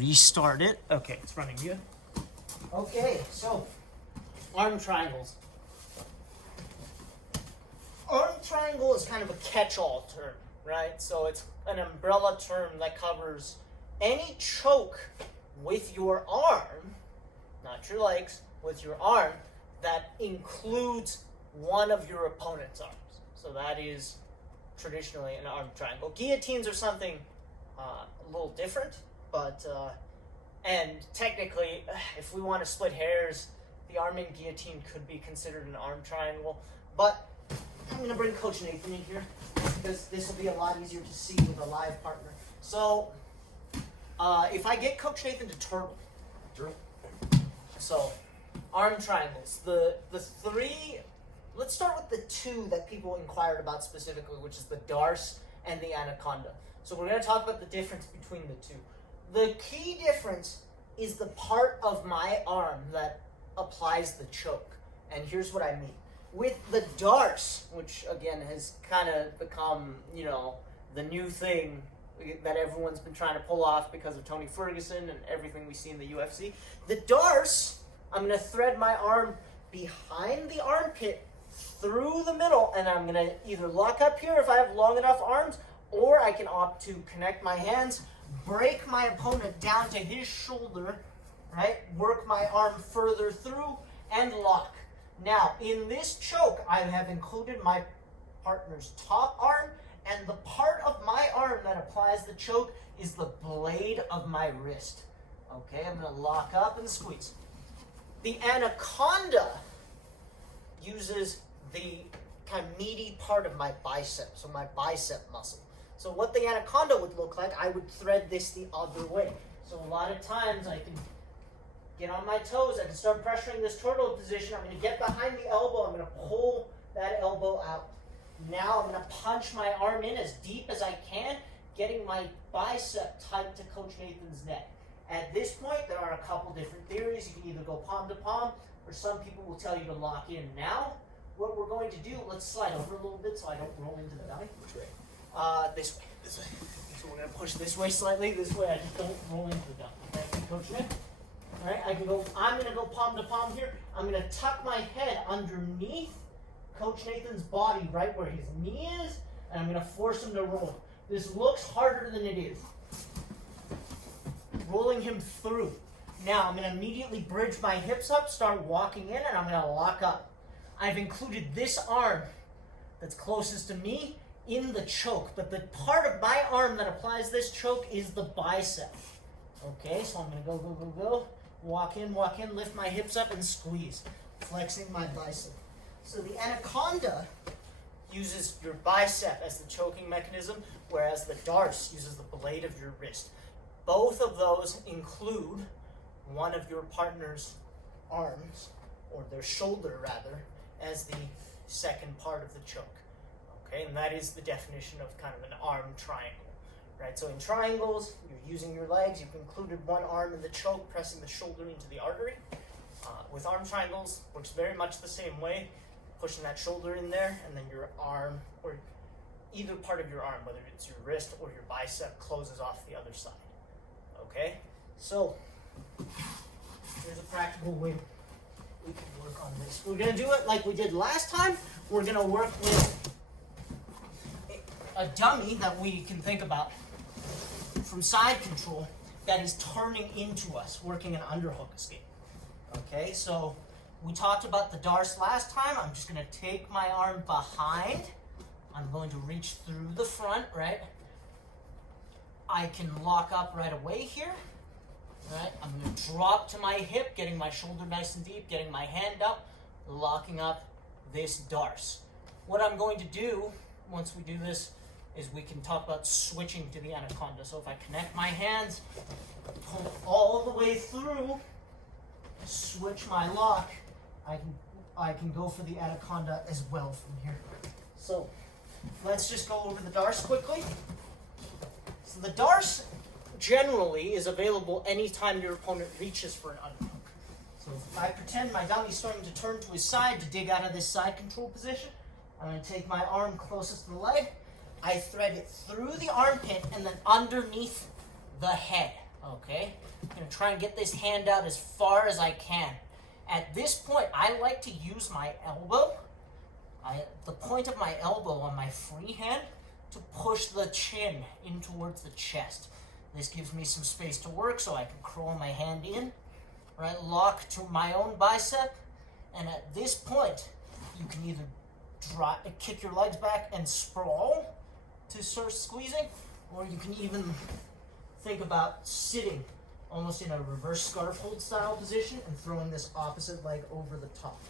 restart it. Okay, it's running good. Okay, so arm triangles. Arm triangle is kind of a catch-all term, right? So it's an umbrella term that covers any choke with your arm, not your legs, with your arm, that includes one of your opponent's arms. So that is traditionally an arm triangle. Guillotines are something a little different, but and technically, if we want to split hairs, the arming guillotine could be considered an arm triangle. But I'm going to bring Coach Nathan in here because this will be a lot easier to see with a live partner. So if I get Coach Nathan to turtle. So arm triangles. The three, let's start with the two that people inquired about specifically, which is the Darce and the Anaconda. So we're going to talk about the difference between the two. The key difference is the part of my arm that applies the choke. And here's what I mean. With the Darce, which again has kind of become, you know, the new thing that everyone's been trying to pull off because of Tony Ferguson and everything we see in the UFC. The Darce, I'm going to thread my arm behind the armpit through the middle, and I'm going to either lock up here if I have long enough arms, or I can opt to connect my hands, break my opponent down to his shoulder, right? Work my arm further through and lock. Now, in this choke, I have included my partner's top arm, and the part of my arm that applies the choke is the blade of my wrist. Okay, I'm going to lock up and squeeze. The Anaconda uses the kind of meaty part of my bicep, so my bicep muscle. So what the Anaconda would look like, I would thread this the other way. So a lot of times I can get on my toes, I can start pressuring this turtle position. I'm going to get behind the elbow, I'm going to pull that elbow out. Now I'm going to punch my arm in as deep as I can, getting my bicep tight to Coach Nathan's neck. At this point, there are a couple different theories. You can either go palm to palm, or some people will tell you to lock in. Now, what we're going to do, let's slide over a little bit so I don't roll into the dummy. Which way? This way. This way. So we're going to push this way slightly. This way I just don't roll into the dummy. Thank you, Coach Nick. All right, I'm going to go palm to palm here. I'm going to tuck my head underneath Coach Nathan's body, right where his knee is, and I'm going to force him to roll. This looks harder than it is. Rolling him through. Now I'm going to immediately bridge my hips up, start walking in, and I'm going to lock up. I've included this arm that's closest to me in the choke, but the part of my arm that applies this choke is the bicep. Okay, so I'm going to go, walk in, lift my hips up and squeeze, flexing my bicep. So the Anaconda uses your bicep as the choking mechanism, whereas the Darce uses the blade of your wrist. Both of those include one of your partner's arms, or their shoulder rather, as the second part of the choke. Okay, and that is the definition of kind of an arm triangle. Right, so in triangles, you're using your legs, you've included one arm in the choke, pressing the shoulder into the artery. With arm triangles, works very much the same way, pushing that shoulder in there, and then your arm, or either part of your arm, whether it's your wrist or your bicep, closes off the other side. Okay, so here's a practical way we can work on this. We're going to do it like we did last time. We're going to work with a dummy that we can think about from side control that is turning into us, working an underhook escape. Okay, so we talked about the Darce last time. I'm just going to take my arm behind. I'm going to reach through the front, right? I can lock up right away here. Right? I'm going to drop to my hip, getting my shoulder nice and deep, getting my hand up, locking up this Darce. What I'm going to do once we do this is we can talk about switching to the Anaconda. So if I connect my hands, pull all the way through, switch my lock, I can go for the Anaconda as well from here. So let's just go over the Darce quickly. So the Darce generally is available anytime your opponent reaches for an underhook. So if I pretend my dummy's starting to turn to his side to dig out of this side control position, I'm going to take my arm closest to the leg, I thread it through the armpit and then underneath the head, okay? to try and get this hand out as far as I can. At this point, I like to use my elbow, the point of my elbow on my free hand, to push the chin in towards the chest. This gives me some space to work so I can curl my hand in, right? Lock to my own bicep, and at this point, you can either kick your legs back and sprawl to start squeezing, or you can even think about sitting almost in a reverse scarf hold style position and throwing this opposite leg over the top.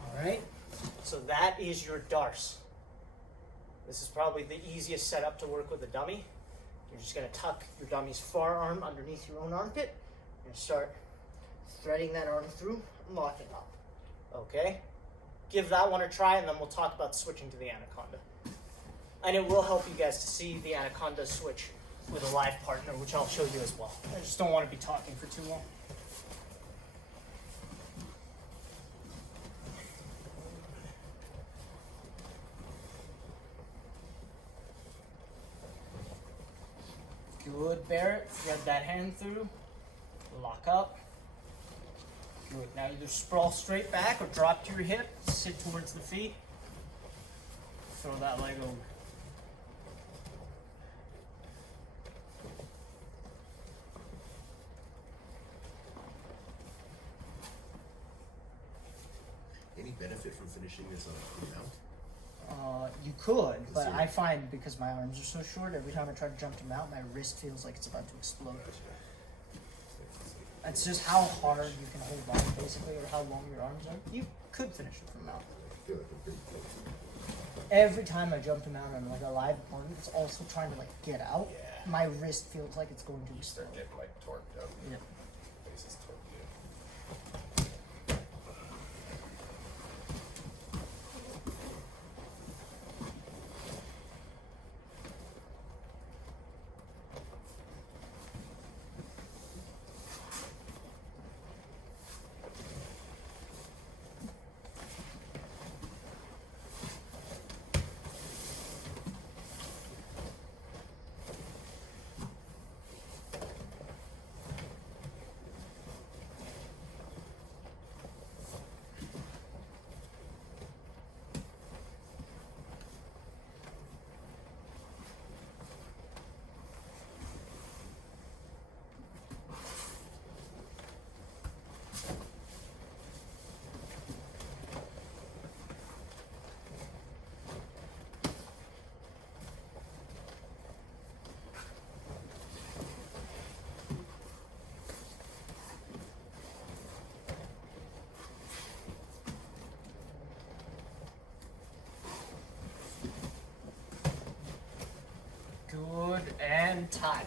All right, so that is your Darce. This is probably the easiest setup to work with a dummy. You're just gonna tuck your dummy's forearm underneath your own armpit and start threading that arm through and locking up. Okay? Give that one a try, and then we'll talk about switching to the Anaconda. And it will help you guys to see the Anaconda switch with a live partner, which I'll show you as well. I just don't want to be talking for too long. Good, Barrett. Thread that hand through. Lock up. Good. Now either sprawl straight back or drop to your hip. Sit towards the feet. Throw that leg over. Any benefit from finishing this on a mount? You could, but I find because my arms are so short, every time I try to jump to mount, my wrist feels like it's about to explode. It's just how hard you can hold on, basically, or how long your arms are. You could finish it from mount. I feel like I'm pretty close. Every time I jump to mount on like a live opponent, it's also trying to like get out. Yeah. My wrist feels like it's going to explode. Start getting like torqued up. Yeah. Face is torqued in. Good, and time.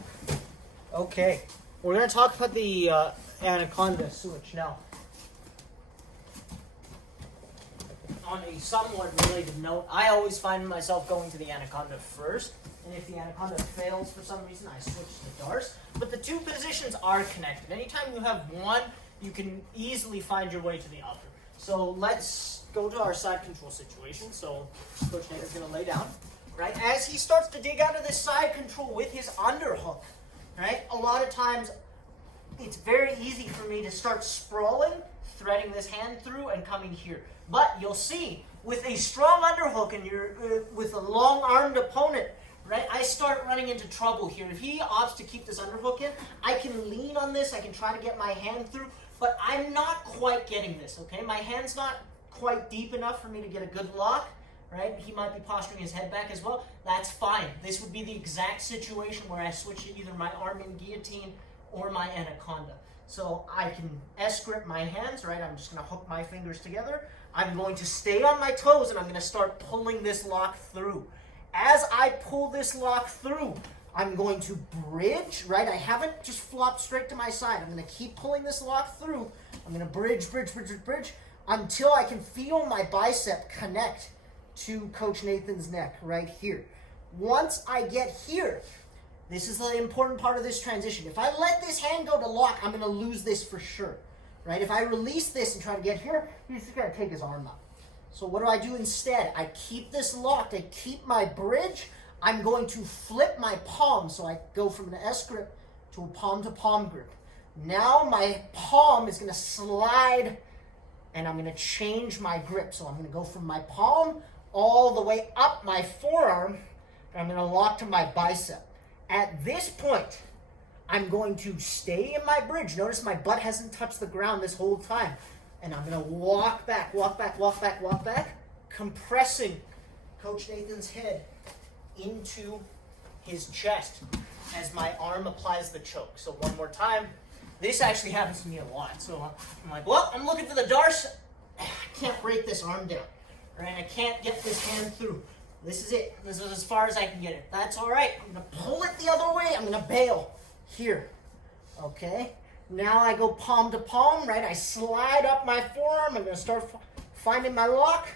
Okay, we're going to talk about the Anaconda Switch now. On a somewhat related note, I always find myself going to the Anaconda first, and if the Anaconda fails for some reason, I switch to Darce. But the two positions are connected. Anytime you have one, you can easily find your way to the other. So let's go to our side control situation. So Coach Nate is going to lay down. Right, as he starts to dig out of this side control with his underhook, right, a lot of times it's very easy for me to start sprawling, threading this hand through and coming here. But you'll see, with a strong underhook and you're with a long-armed opponent, right, I start running into trouble here. If he opts to keep this underhook in, I can lean on this, I can try to get my hand through, but I'm not quite getting this, okay? My hand's not quite deep enough for me to get a good lock. Right? He might be posturing his head back as well. That's fine. This would be the exact situation where I switch to either my arm in guillotine or my Anaconda. So I can S-grip my hands, right? I'm just going to hook my fingers together. I'm going to stay on my toes, and I'm going to start pulling this lock through. As I pull this lock through, I'm going to bridge, right? I haven't just flopped straight to my side. I'm going to keep pulling this lock through. I'm going to bridge until I can feel my bicep connect to Coach Nathan's neck right here. Once I get here, this is the important part of this transition. If I let this hand go to lock, I'm going to lose this for sure. Right? If I release this and try to get here, he's just going to take his arm out. So what do I do instead? I keep this locked. I keep my bridge. I'm going to flip my palm. So I go from an S grip to a palm-to-palm grip. Now my palm is going to slide and I'm going to change my grip. So I'm going to go from my palm all the way up my forearm and I'm going to lock to my bicep. At this point, I'm going to stay in my bridge. Notice my butt hasn't touched the ground this whole time. And I'm going to walk back, compressing Coach Nathan's head into his chest as my arm applies the choke. So one more time. This actually happens to me a lot. So I'm like, well, I'm looking for the Darce. I can't break this arm down. Right? I can't get this hand through. This is it. This is as far as I can get it. That's all right. I'm going to pull it the other way. I'm going to bail here. Okay? Now I go palm to palm, right? I slide up my forearm. I'm going to start finding my lock.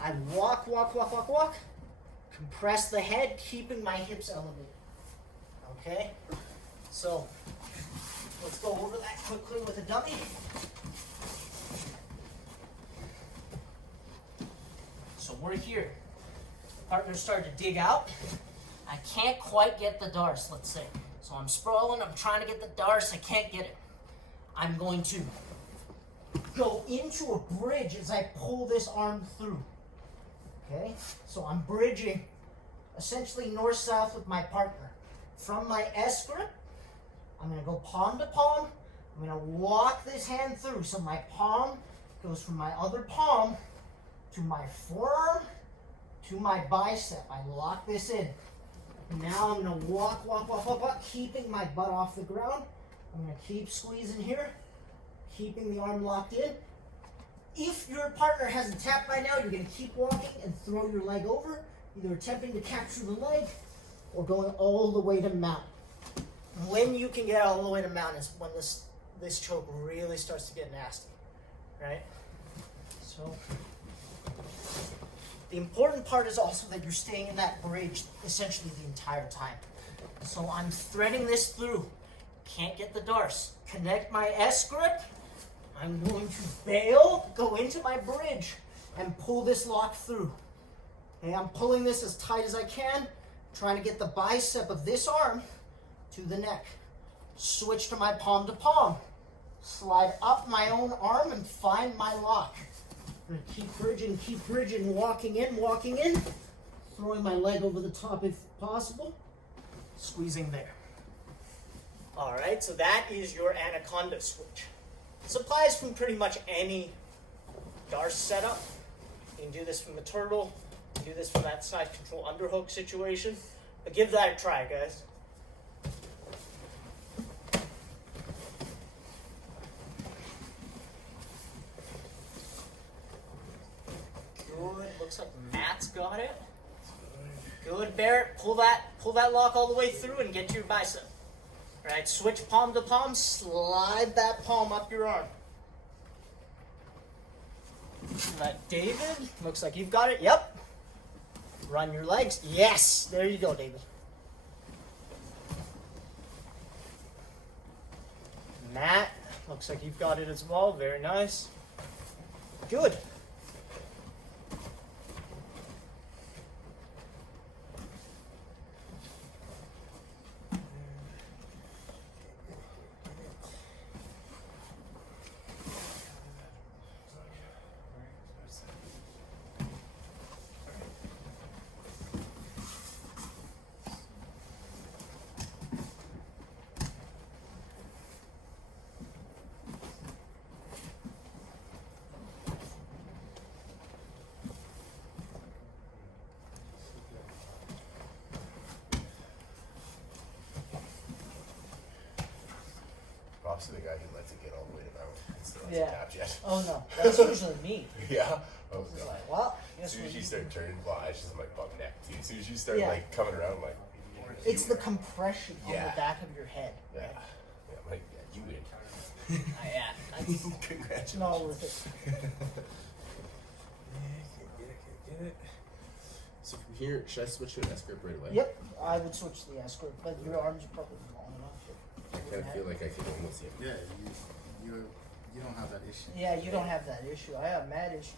I walk. Compress the head, keeping my hips elevated. Okay? So, let's go over that quickly with a dummy. So we're here. Partner's starting to dig out. I can't quite get the Darce, let's say. So I'm sprawling, I'm trying to get the Darce, I can't get it. I'm going to go into a bridge as I pull this arm through. Okay? So I'm bridging essentially north-south with my partner. From my S grip, I'm going to go palm to palm. I'm going to walk this hand through. So my palm goes from my other palm to my forearm to my bicep. I lock this in. Now I'm going to walk, keeping my butt off the ground. I'm going to keep squeezing here, keeping the arm locked in. If your partner hasn't tapped by now, you're going to keep walking and throw your leg over, either attempting to capture the leg or going all the way to mount. When you can get all the way to mount is when this choke really starts to get nasty, right? So the important part is also that you're staying in that bridge essentially the entire time. So I'm threading this through. Can't get the Darce. Connect my S grip. I'm going to bail, go into my bridge, and pull this lock through. Okay, I'm pulling this as tight as I can, trying to get the bicep of this arm to the neck. Switch to my palm to palm. Slide up my own arm and find my lock. I'm gonna keep bridging, walking in, throwing my leg over the top if possible, squeezing there. All right, so that is your Anaconda Switch. This applies from pretty much any Darce setup. You can do this from the turtle, you can do this from that side control underhook situation, but give that a try, guys. Good, looks like Matt's got it. Good, Barrett, pull that lock all the way through and get to your bicep. All right, switch palm to palm, slide that palm up your arm. All right, David, looks like you've got it. Yep. Run your legs. Yes, there you go, David. Matt, looks like you've got it as well. Very nice. Good. Props to the guy who lets it get all the way to mount and still hasn't Yeah. tapped yet. Oh no, that's usually me. Yeah? Oh, It's no. like, well, As guess soon we as you need start to- turning, well, it's just like bum neck too. As soon as you start Yeah. like coming around, like It's the compression on Yeah. the back of your head. yeah, Right? yeah, I'm like yeah, you win. Yeah, that's Congratulations. not worth it. Can't get it. So from here, should I switch to an S grip right away? Yep, I would switch to the S grip, but your arms are probably long enough. I kind of feel like I can almost see it. Yeah, you don't have that issue. Yeah, you don't have that issue. I have mad issues.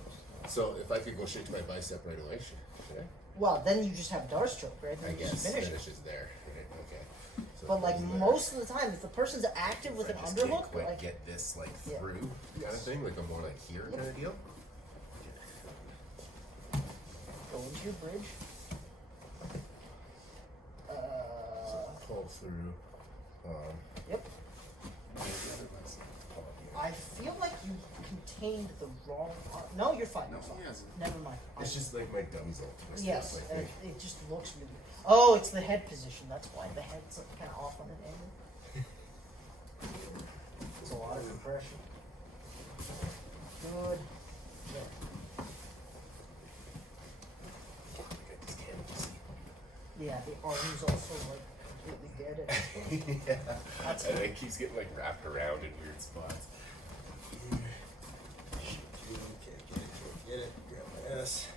So if I could go straight to my bicep right away, should I? Well, then you just have Darce choke, right? I Then you guess just finish then it. it's just there. Right? Okay. So But like it goes most of the time, if the person's active with there. an I just can't underhook, quite like get this like Yeah. through kind of thing, like a more like here kind of deal. go into your bridge. Pull through. Yep. I feel like you contained the wrong part. No, you're fine. No, You're fine. he hasn't. Never mind. It's just like my gums all twisted. Yes, I think. it just looks really. Oh, it's the head position. That's why the head's like, kind of off on an angle. It's a lot of compression. Good. Yeah, the arm's also like completely dead. Yeah. That's and good. it keeps getting like wrapped around in weird spots. Can't get it. Grab my ass.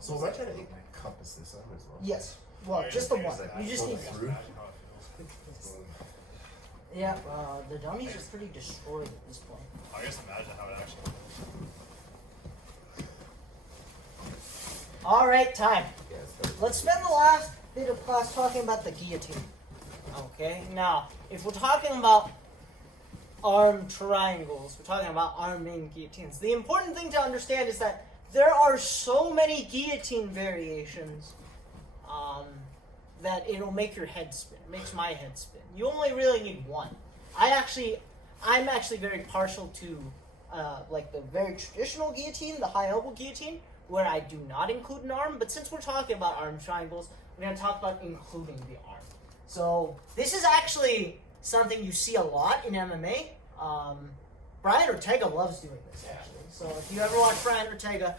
So am I trying to encompass this arm as well? Yes. Well, just the one. You just need. through. Yeah, the dummies are pretty destroyed at this point. I just imagine how it actually looks. All right, time. Yeah, it's Let's spend the last bit of class talking about the guillotine. Okay, now, if we're talking about arm triangles, we're talking about arm in guillotines. The important thing to understand is that there are so many guillotine variations that it'll make your head spin. It makes my head spin. You only really need one. I'm actually very partial to like the very traditional guillotine, the high elbow guillotine, where I do not include an arm. But since we're talking about arm triangles, we're going to talk about including the arm. So this is actually something you see a lot in MMA. Brian Ortega loves doing this, actually. So if you ever watch Brian Ortega,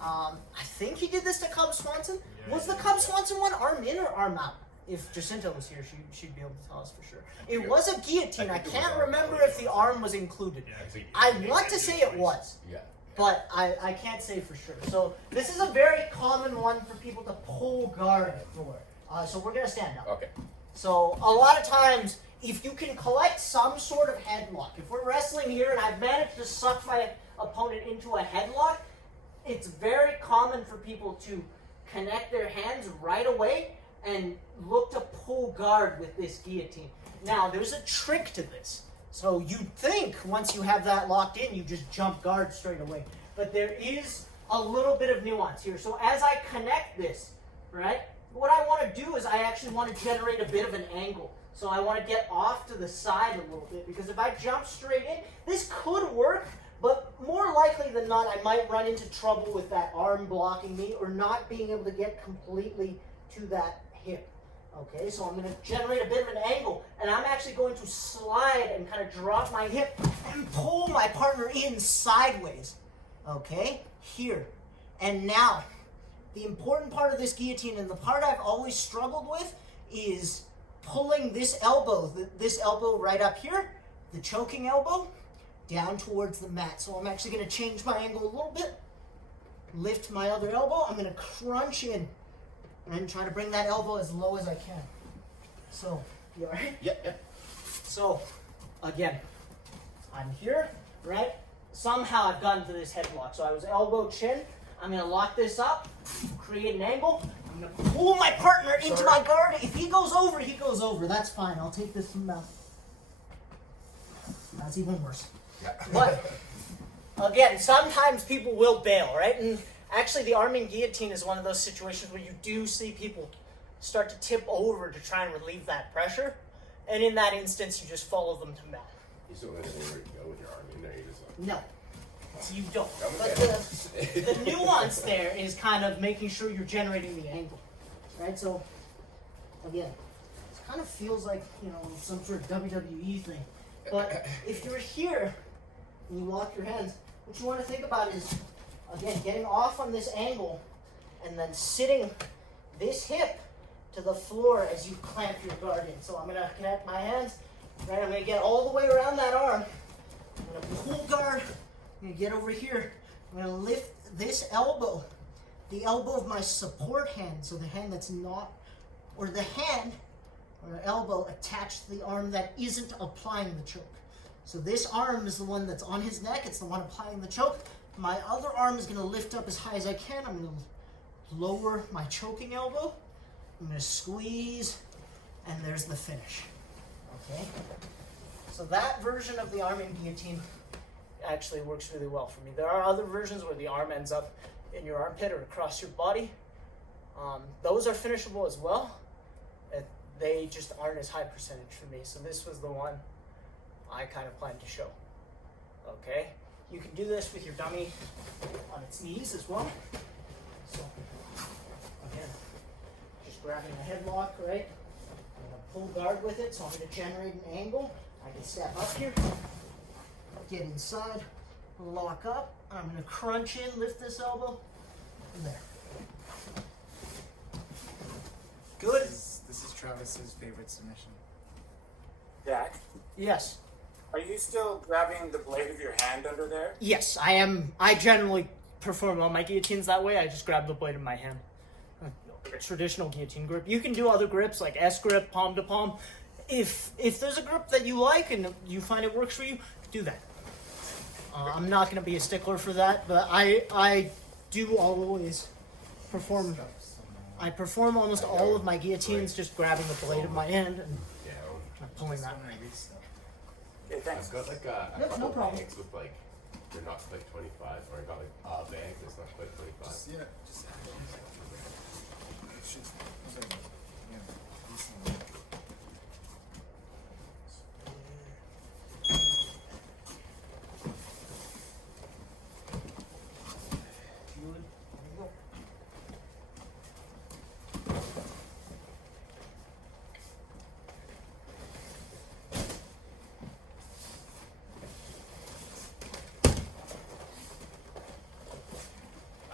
I think he did this to Cub Swanson. Yeah, Was the Cub Swanson one arm in or arm out? If Jacinta was here, she'd be able to tell us for sure. It was a guillotine. I think it was can't arm remember out. if the arm was included. Yeah, I want to say it was, Yeah. but I can't say for sure. So this is a very common one for people to pull guard for. So we're going to stand up. Okay. So a lot of times, if you can collect some sort of headlock, if we're wrestling here and I've managed to suck my opponent into a headlock, it's very common for people to connect their hands right away and look to pull guard with this guillotine. Now, there's a trick to this. So you'd think once you have that locked in, you just jump guard straight away. But there is a little bit of nuance here. So as I connect this, right, what I want to do is I actually want to generate a bit of an angle. So I want to get off to the side a little bit, because if I jump straight in, this could work, but more likely than not, I might run into trouble with that arm blocking me or not being able to get completely to that hip. Okay, so I'm going to generate a bit of an angle, and I'm actually going to slide and kind of drop my hip and pull my partner in sideways. Okay, here. And now, the important part of this guillotine, and the part I've always struggled with, is pulling this elbow right up here, the choking elbow, down towards the mat. So I'm actually going to change my angle a little bit, lift my other elbow, I'm going to crunch in, and try to bring that elbow as low as I can. So, you alright? Yeah. So, again, I'm here, right? Somehow I've gotten to this headlock. So I was elbow chin. I'm going to lock this up, create an angle. I'm going to pull my partner into my guard. If he goes over, he goes over. That's fine. I'll take this from mouth. That's even worse. Yeah. But, again, sometimes people will bail, right? And actually, the arming guillotine is one of those situations where you do see people start to tip over to try and relieve that pressure. And in that instance, you just follow them to mat. You still have anywhere to go with your arm in there. You just like. No. So you don't. Okay. But the nuance there is kind of making sure you're generating the angle. Right? So, again, it kind of feels like, some sort of WWE thing. But if you're here and you lock your hands, what you want to think about is, again, getting off on this angle and then sitting this hip to the floor as you clamp your guard in. So I'm going to connect my hands, right? I'm going to get all the way around that arm. I'm going to pull guard. I'm going to get over here. I'm going to lift this elbow, the elbow of my support hand, so the hand that's not, or the hand or elbow attached to the arm that isn't applying the choke. So this arm is the one that's on his neck. It's the one applying the choke. My other arm is going to lift up as high as I can. I'm going to lower my choking elbow. I'm going to squeeze, and there's the finish. Okay? So that version of the arm-in guillotine actually works really well for me. There are other versions where the arm ends up in your armpit or across your body. Those are finishable as well. They just aren't as high percentage for me. So this was the one I kind of planned to show. Okay? You can do this with your dummy on its knees as well. So, again, just grabbing a headlock, right? I'm going to pull guard with it, so I'm going to generate an angle. I can step up here, get inside, lock up. I'm going to crunch in, lift this elbow, and there. Good. This is Travis's favorite submission. Jack, Yes. are you still grabbing the blade of your hand under there? Yes, I am. I generally perform all my guillotines that way. I just grab the blade in my hand. A traditional guillotine grip. You can do other grips like S grip, palm to palm. If there's a grip that you like and you find it works for you, do that. I'm not going to be a stickler for that, but I do always perform. I perform almost all of my guillotines just grabbing the blade of my hand and pulling that. Okay, thanks. I've got like a Yep, couple no problem. bags with like, they're not quite 25, or I got like a bag that's not quite 25.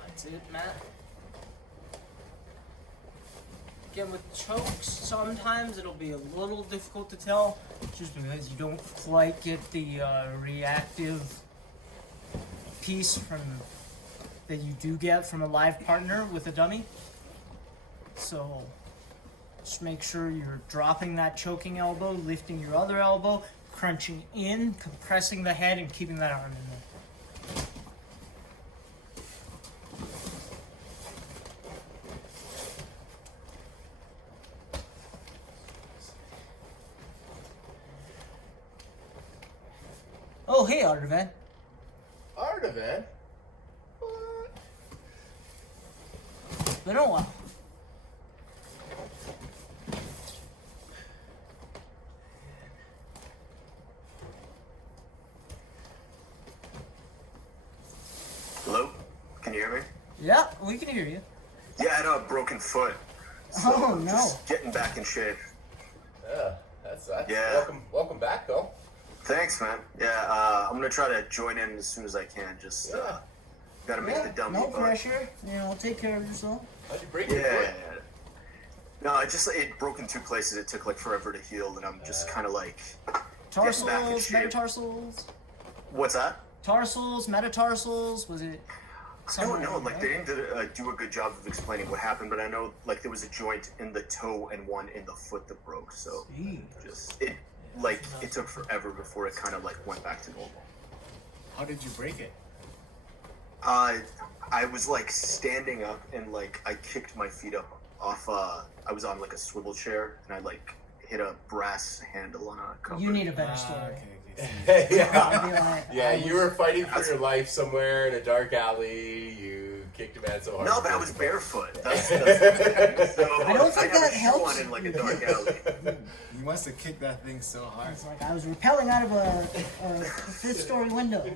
That's it, Matt. Again, with chokes, sometimes it'll be a little difficult to tell just because you don't quite get the reactive piece that you do get from a live partner with a dummy. So just make sure you're dropping that choking elbow, lifting your other elbow, crunching in, compressing the head, and keeping that arm in there. Oh, hey, Artivan. Artivan? What? Been a while. Hello? Can you hear me? Yeah, we can hear you. Yeah, I had a broken foot. Oh, no. Just getting back in shape. Yeah, that's Yeah. Welcome back, though. Thanks, man. Yeah, I'm gonna try to join in as soon as I can. Just gotta make the dummy. No but- pressure. You know, take care of yourself. How'd you break Yeah, your foot? yeah. No, it broke in two places. It took like forever to heal, and I'm just kind of like. Tarsals, back in shape. metatarsals. What's that? Tarsals, metatarsals. Was it? I don't know. Like they didn't do a good job of explaining what happened, but I know like there was a joint in the toe and one in the foot that broke. So it took forever before it kind of like went back to normal. How did you break it? I was like standing up and like I kicked my feet up off. I was on like a swivel chair and I like hit a brass handle on a cover. You need a better story. Okay. Yeah, you were fighting for your life somewhere in a dark alley. You kicked a man so hard. No, but I was barefoot. That's so I don't think had that a shoe helps. on in like a dark alley. You must have kicked that thing so hard. It's like I was rappelling out of a fifth-story window.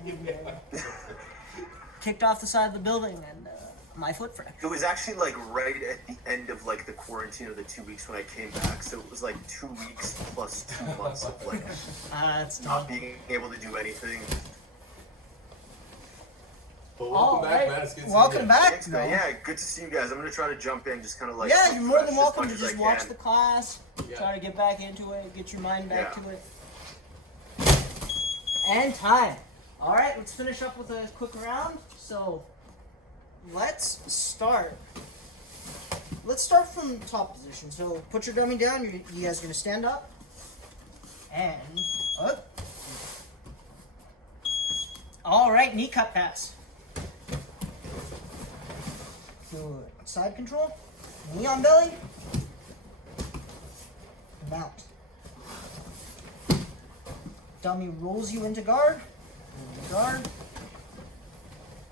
Kicked off the side of the building and my foot fractured. It was actually like right at the end of like the quarantine of the 2 weeks when I came back. So it was like 2 weeks plus 2 months of like That's not being able to do anything. But welcome back, right. man. It's good to see Welcome you. back. Thanks, man. Yeah, good to see you guys. I'm gonna try to jump in, just kind of like. Yeah, you're more than refresh as welcome much to as I just watch can. the class, Yeah. try to get back into it, get your mind back Yeah. to it. And time. All right, let's finish up with a quick round. So, let's start. Let's start from top position. So, put your dummy down. You guys are gonna stand up and up. All right, knee cut pass. Good. Side control. Knee on belly. Mount. Dummy rolls you into guard. Guard.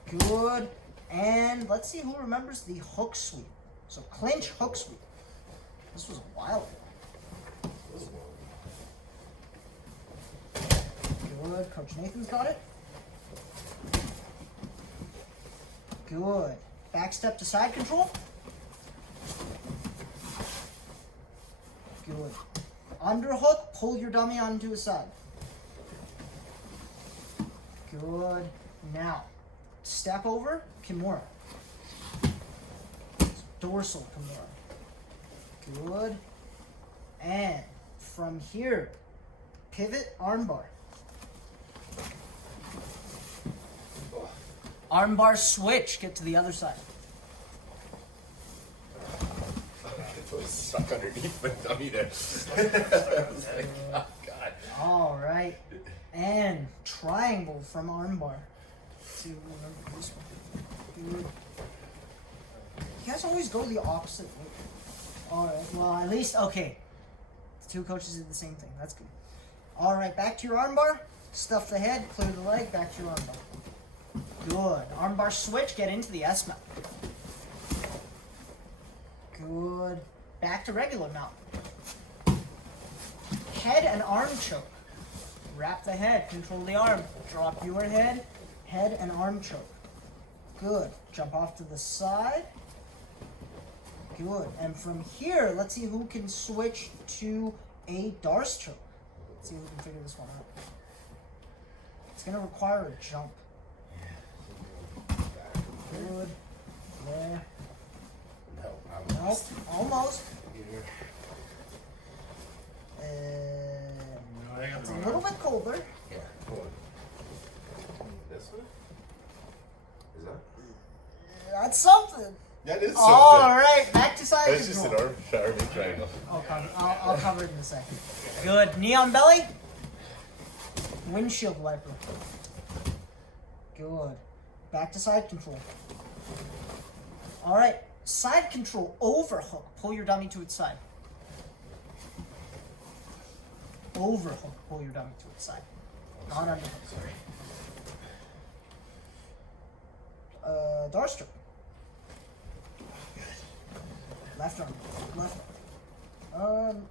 Good. And let's see who remembers the hook sweep. So clinch, hook sweep. This was a while ago. Good. Coach Nathan's got it. Good. Back step to side control. Good. Underhook, pull your dummy onto his side. Good. Now, step over, Kimura. Dorsal Kimura. Good. And from here, pivot armbar. Armbar switch, get to the other side. It was stuck underneath my dummy there. I was like, oh, God. All right. And triangle from armbar. Let's see if we remember this one. Good. You guys always go the opposite way. All right. Well, at least, okay. The two coaches did the same thing. That's good. All right. Back to your armbar. Stuff the head. Clear the leg. Back to your armbar. Good. Armbar switch. Get into the S mount. Good. Back to regular mount. Head and arm choke. Wrap the head. Control the arm. Drop your head. Head and arm choke. Good. Jump off to the side. Good. And from here, let's see who can switch to a Darce choke. Let's see who can figure this one out. It's going to require a jump. Good. There. No, Nope. Almost. No, I got It's the a wrong little arm. bit colder. Yeah, hold on. This one? Is that? That's something. That is something. All right, back to side That's just control. an arm triangle. I'll cover it in a second. Good. Knee on belly. Windshield wiper. Good. Back to side control. All right. Side control overhook. Pull your dummy to its side. Overhook. Pull your dummy to its side. Not underhook. Sorry. Darce choke. Left arm. Left arm.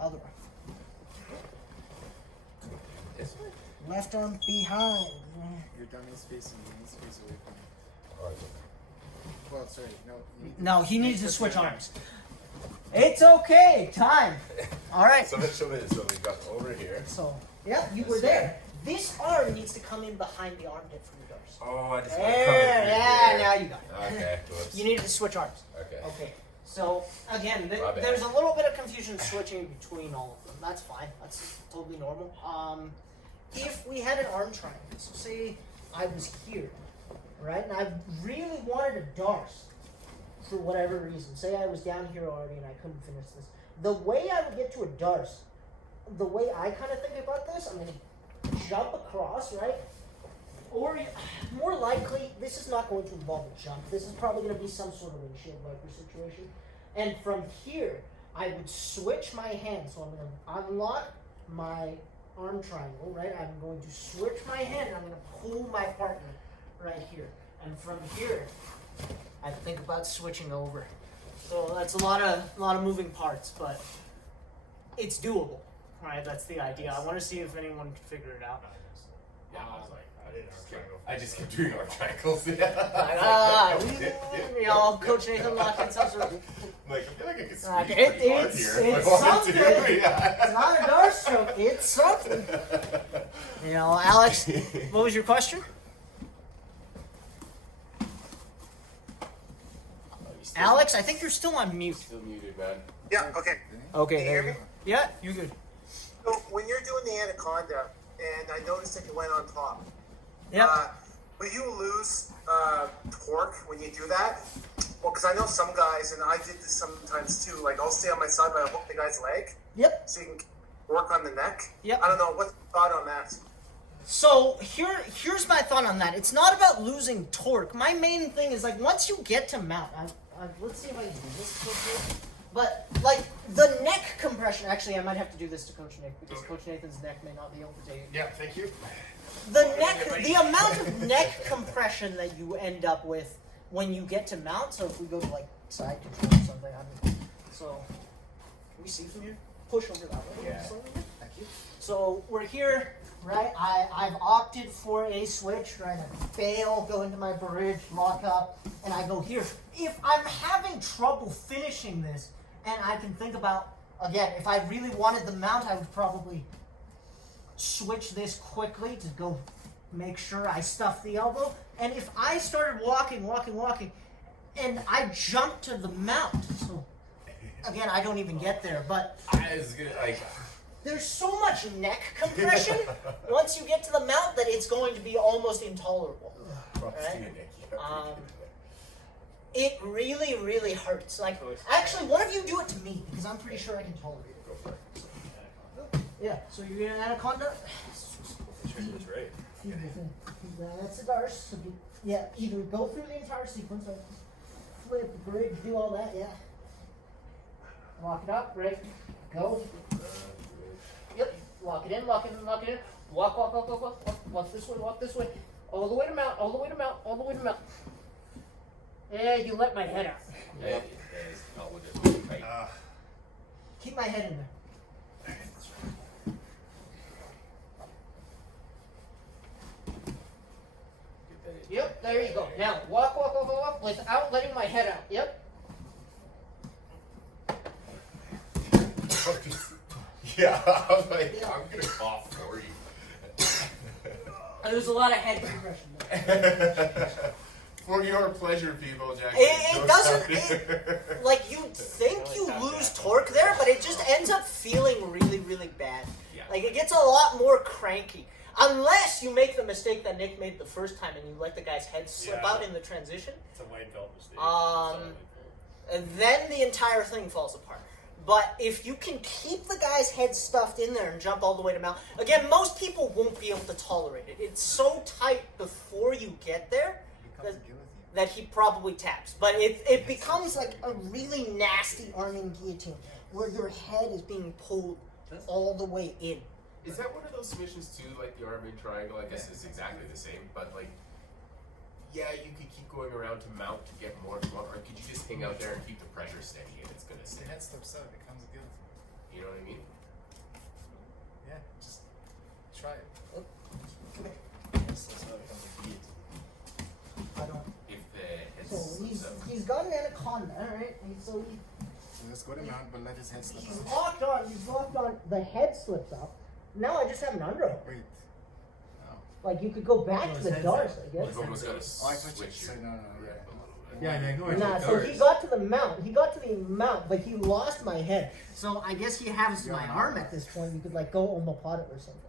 Other arm. This way? Left arm behind. Your dummy's facing you. He's facing away from you. Alright. Well, sorry. No. No, he needs to switch arms. It's okay. Time. All right. So let's show it. So we got over here. So, yeah, you were there. This arm needs to come in behind the armpit from the Darce. Oh, I just There. Yeah, now you got it. Okay, whoops. You needed to switch arms. Okay. Okay. So, again, My bad. there's a little bit of confusion switching between all of them. That's fine. That's totally normal. If we had an arm triangle, so say I was here, right, and I really wanted a Darce for whatever reason. Say I was down here already and I couldn't finish this. The way I would get to a Darce, the way I kind of think about this, I'm going to jump across, right? Or more likely, this is not going to involve a jump. This is probably going to be some sort of windshield wiper situation. And from here, I would switch my hand. So I'm going to unlock my arm triangle, right? I'm going to switch my hand and I'm going to pull my partner right here. And from here, I think about switching over. So that's a lot of moving parts, but it's doable, right? That's the idea. I want to see if anyone can figure it out. Yeah, I was like, I didn't arm triangle. I just kept doing arm triangles. You know, Coach Nathan locked in some sort of. Like, I feel like I could squeeze It- pretty hard it's- here if it's I wanted something. to. Yeah. It's not a Darce choke. It's something. You know, Alex, what was your question? Alex, I think you're still on mute. Still muted, man. Yeah. Okay. Okay, Can you there hear you go. Yeah, you're good. So when you're doing the Anaconda, and I noticed that you went on top. Yep. Will you lose torque when you do that? Well, because I know some guys, and I did this sometimes too. Like I'll stay on my side, but I hook the guy's leg, Yep. so you can work on the neck. Yep. I don't know what's your thought on that. So here's my thought on that. It's not about losing torque. My main thing is like once you get to mount, let's see if I can do this quickly. But, like, the neck compression, actually, I might have to do this to Coach Nick, because Coach Nathan's neck may not be able to take it. Yeah, thank you. The amount of neck compression that you end up with when you get to mount, so if we go to, like, side control or something, so, can we see from here? Push over that way. Yeah. Thank you. So, we're here, right? I've opted for a switch, right? I fail, go into my bridge, lock up, and I go here. If I'm having trouble finishing this, and I can think about, again, if I really wanted the mount, I would probably switch this quickly to go make sure I stuff the elbow. And if I started walking, and I jumped to the mount, so again, I don't even get there, but I was gonna like. there's so much neck compression once you get to the mount that it's going to be almost intolerable. Right? It really, really hurts. Like, actually, one of you do it to me, because I'm pretty sure I can tolerate it. Go for it. Yeah, so you're an Anaconda. That's right. That's a Darce. So yeah, either go through the entire sequence, or flip, bridge, do all that, yeah. Lock it up, right? Go. Yep, lock it in, lock it in, lock it in. Walk this way. All the way to mount, all the way to mount, all the way to mount. Yeah, you let my head out. Yeah, it's not what it's right. Keep my head in there. Yep, there you go. Now, walk, without letting my head out. Yep. Yeah, I was like, I'm gonna cough for you. There's a lot of head compression there. For your pleasure, people, Jack. It doesn't, like, you'd think you lose torque there, but it just ends up feeling really, really bad. Yeah. Like, it gets a lot more cranky. Unless you make the mistake that Nick made the first time and you let the guy's head slip out in the transition. It's a Weinfeld mistake. And then the entire thing falls apart. But if you can keep the guy's head stuffed in there and jump all the way to mount, again, most people won't be able to tolerate it. It's so tight before you get there that he probably taps. But it becomes like a really nasty arming guillotine where your head is being pulled all the way in. Is that one of those submissions too, like the arm in triangle? I guess it's exactly the same, but like, yeah, you could keep going around to mount to get more, or could you just hang out there and keep the pressure steady and it's gonna stay? The head slips out, it becomes a guillotine. You know what I mean? Yeah, just try it. Come here. Head slips out, it becomes a guillotine. I don't. If the head So slips out. he's got an Anaconda, right? So So let's go to mount, but let his head slip he's out. locked on. The head slips out. Now I just have an underhook. Wait. Oh. Like, you could go back to the Darce, I guess. You've almost got to Oh, I thought you switch said your no, grip a little bit. Yeah, and going Nah, so he got to the mount. He got to the mount, but he lost my head. So I guess he has my arm at this point. You could, like, go omoplata or something.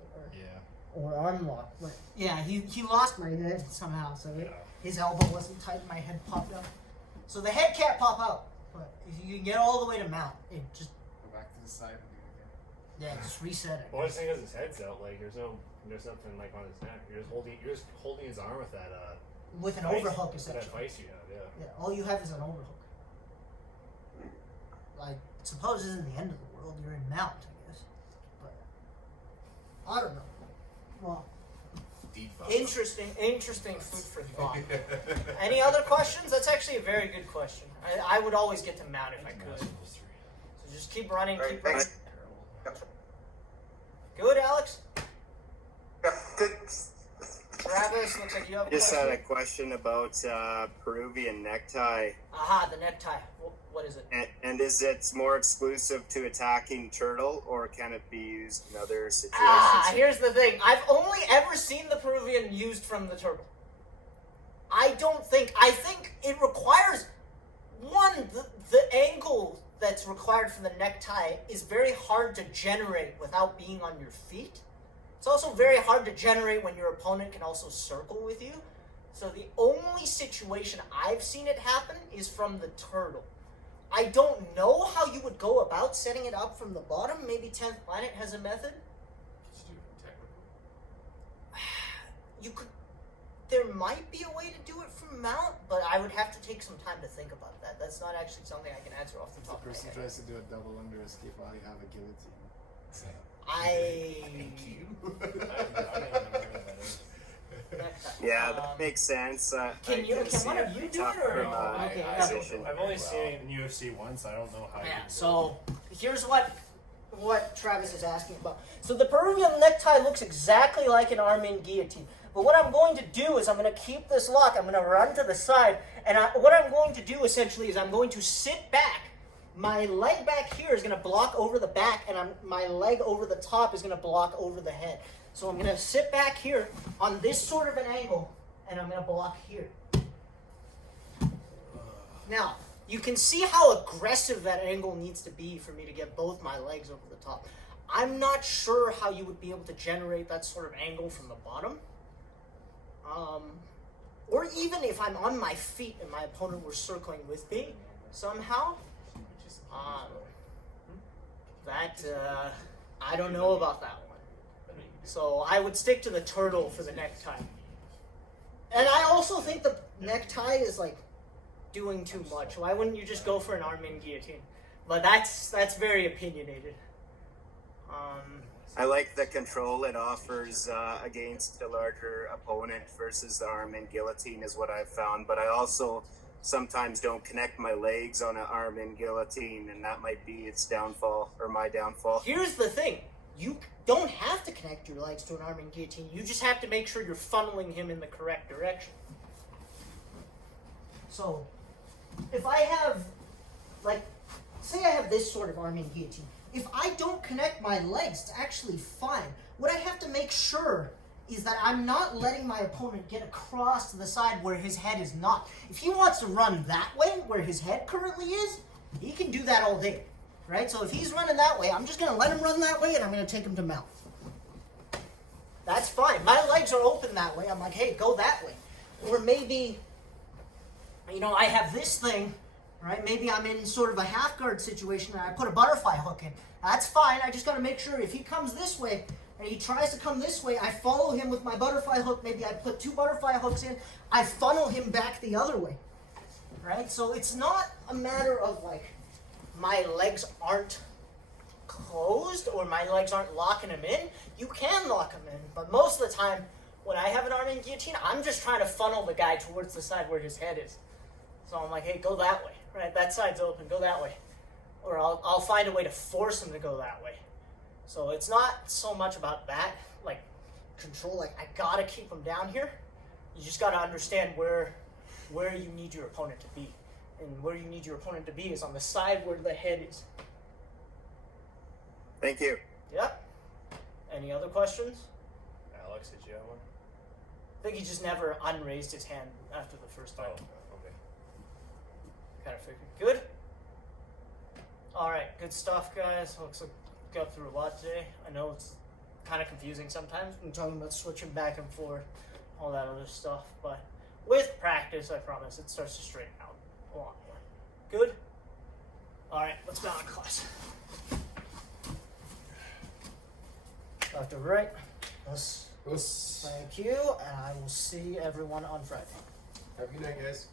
Or arm lock. But yeah, he lost my head somehow. So his elbow wasn't tight and my head popped out. So the head can't pop out. But if you can get all the way to mount, it just... Go back to the side and do it again. Yeah, just reset it. Well, the thing is, his head's out. Like, there's nothing like on his neck. You're just holding his arm with that. With an vice- overhook, That essentially. vice you have, yeah. Yeah, all you have is an overhook. Like, suppose this isn't the end of the world. You're in mount, I guess. But I don't know. Well, Deep thoughts. interesting food for thought. Any other questions? That's actually a very good question. I would always get to mount if I could. So just keep running, keep running. Good, Alex? Yeah, good. Travis, looks like you have a Just had a question. question about Peruvian necktie, Aha, the necktie. What is it? and is it more exclusive to attacking turtle, or can it be used in other situations? Here's the thing. I've only ever seen the Peruvian used from the turtle. I think it requires, the angle that's required for the necktie is very hard to generate without being on your feet. It's also very hard to generate when your opponent can also circle with you. So the only situation I've seen it happen is from the turtle. I don't know how you would go about setting it up from the bottom. Maybe 10th Planet has a method. Just do it technical. You could there might be a way to do it from mount, but I would have to take some time to think about that. That's not actually something I can answer off the If the top of my person head. tries to do a double under escape while you have a guillotine. Thank you. I don't even know what that is. Yeah, that makes sense. Can one of you do it, or okay? Yeah. position. I've only seen it in UFC once. I don't know how. Yeah, you can do so here's what Travis is asking about. So the Peruvian necktie looks exactly like an arm in guillotine. But what I'm going to do is I'm going to keep this lock. I'm going to run to the side. And what I'm going to do essentially is I'm going to sit back. My leg back here is going to block over the back. And my leg over the top is going to block over the head. So I'm going to sit back here on this sort of an angle. And I'm going to block here. Now, you can see how aggressive that angle needs to be for me to get both my legs over the top. I'm not sure how you would be able to generate that sort of angle from the bottom. Or even if I'm on my feet and my opponent were circling with me somehow. I don't know about that one. So I would stick to the turtle for the necktie. And I also think the necktie is like doing too much. Why wouldn't you just go for an arm in guillotine? But that's very opinionated. I like the control it offers against a larger opponent versus the arm in guillotine is what I've found. But I also sometimes don't connect my legs on an arm in guillotine, and that might be its downfall or my downfall. Here's the thing. You don't have to connect your legs to an arm in guillotine. You just have to make sure you're funneling him in the correct direction. So, if I have, like, say I have this sort of arm in guillotine. If I don't connect my legs, it's actually fine. What I have to make sure is that I'm not letting my opponent get across to the side where his head is not. If he wants to run that way, where his head currently is, he can do that all day, right? So if he's running that way, I'm just going to let him run that way, and I'm going to take him to mount. That's fine. My legs are open that way. I'm like, hey, go that way. Or maybe, I have this thing, right? Maybe I'm in sort of a half guard situation and I put a butterfly hook in. That's fine. I just got to make sure if he comes this way and he tries to come this way, I follow him with my butterfly hook. Maybe I put 2 butterfly hooks in. I funnel him back the other way, right? So it's not a matter of like my legs aren't closed or my legs aren't locking him in. You can lock him in, but most of the time when I have an arm in guillotine, I'm just trying to funnel the guy towards the side where his head is. So I'm like, hey, go that way, right? That side's open, go that way. Or I'll find a way to force him to go that way. So it's not so much about that, like control, like I gotta keep him down here. You just gotta understand where you need your opponent to be. And where you need your opponent to be is on the side where the head is. Thank you. Yep. Any other questions? Alex, did you have one? I think he just never unraised his hand after the first time. Oh, okay. Kind of figured. Good? Alright, good stuff, guys. Looks like we got through a lot today. I know it's kind of confusing sometimes when talking about switching back and forth, all that other stuff, but with practice, I promise, it starts to straighten out a lot more. Good? Alright, let's go on class. Left over right. Thank you, and I will see everyone on Friday. Have a good night, guys.